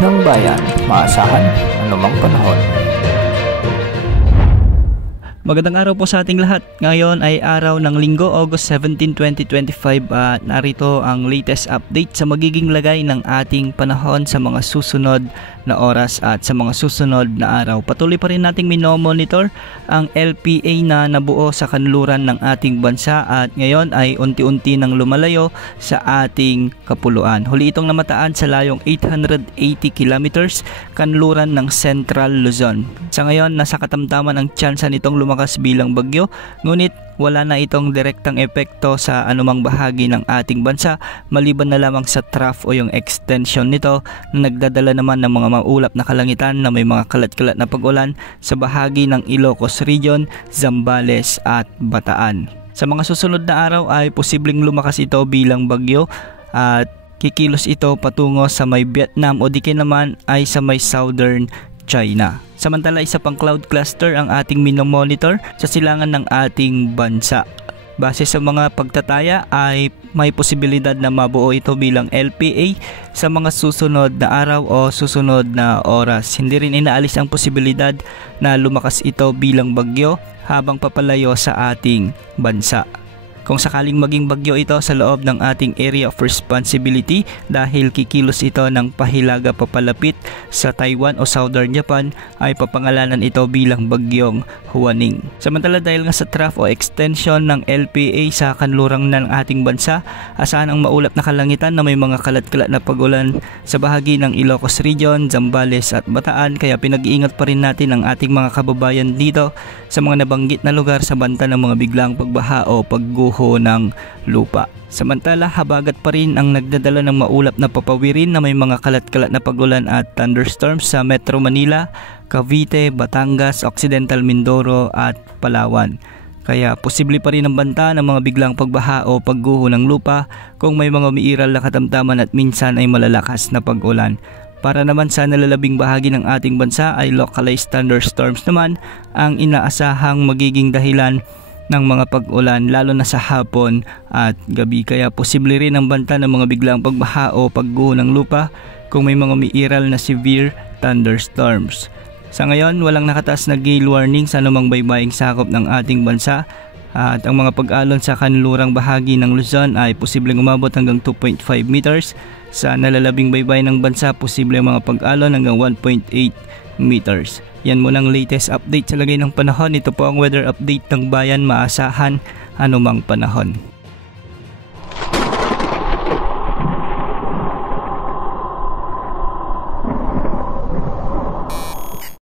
ng bayan, maasahan anumang panahon. Magandang araw po sa ating lahat. Ngayon ay araw ng Linggo, August 17, 2025 at narito ang latest update sa magiging lagay ng ating panahon sa mga susunod na oras at sa mga susunod na araw. Patuloy pa rin nating minomonitor ang LPA na nabuo sa kanluran ng ating bansa at ngayon ay unti-unti nang lumalayo sa ating kapuluan. Huli itong namataan sa layong 880 kilometers kanluran ng Central Luzon. Sa ngayon, nasa katamtaman ang tsansa nitong lumakas bilang bagyo, ngunit wala na itong direktang epekto sa anumang bahagi ng ating bansa maliban na lamang sa trough o yung extension nito na nagdadala naman ng mga maulap na kalangitan na may mga kalat-kalat na pag-ulan sa bahagi ng Ilocos Region, Zambales at Bataan. Sa mga susunod na araw ay posibleng lumakas ito bilang bagyo at kikilos ito patungo sa may Vietnam o di kaya naman ay sa may Southern China. Samantala, isa pang cloud cluster ang ating minomonitor sa silangan ng ating bansa. Base sa mga pagtataya ay may posibilidad na mabuo ito bilang LPA sa mga susunod na araw o susunod na oras. Hindi rin inaalis ang posibilidad na lumakas ito bilang bagyo habang papalayo sa ating bansa. Kung sakaling maging bagyo ito sa loob ng ating area of responsibility dahil kikilos ito ng pahilaga papalapit sa Taiwan o Southern Japan ay papangalanan ito bilang bagyong Huaning. Samantala, dahil nga sa trough o extension ng LPA sa kanlurang ng ating bansa, asahan ang maulap na kalangitan na may mga kalat-kalat na pag-ulan sa bahagi ng Ilocos Region, Zambales at Bataan, kaya pinag-iingat pa rin natin ang ating mga kababayan dito sa mga nabanggit na lugar sa banta ng mga biglang pagbaha o pagguho ng lupa. Samantala, habagat pa rin ang nagdadala ng maulap na papawirin na may mga kalat-kalat na pag-ulan at thunderstorms sa Metro Manila, Cavite, Batangas, Occidental Mindoro at Palawan. Kaya posible pa rin ang banta ng mga biglang pagbaha o pagguho ng lupa kung may mga umiiral na katamtaman at minsan ay malalakas na pag-ulan. Para naman sa nalalabing bahagi ng ating bansa ay localized thunderstorms naman ang inaasahang magiging dahilan ng mga pag-ulan lalo na sa hapon at gabi, kaya posible rin ang banta ng mga biglang pagbaha o pagguho ng lupa kung may mga umiiral na severe thunderstorms. Sa ngayon, walang nakataas na gale warning sa anumang baybaying sakop ng ating bansa at ang mga pag-alon sa kanlurang bahagi ng Luzon ay posibleng umabot hanggang 2.5 meters. Sa nalalabing baybay ng bansa, posible ang mga pag-alon hanggang 1.8 meters. Yan muna ang latest update sa lagay ng panahon. Ito po ang weather update ng bayan, maasahan anumang panahon.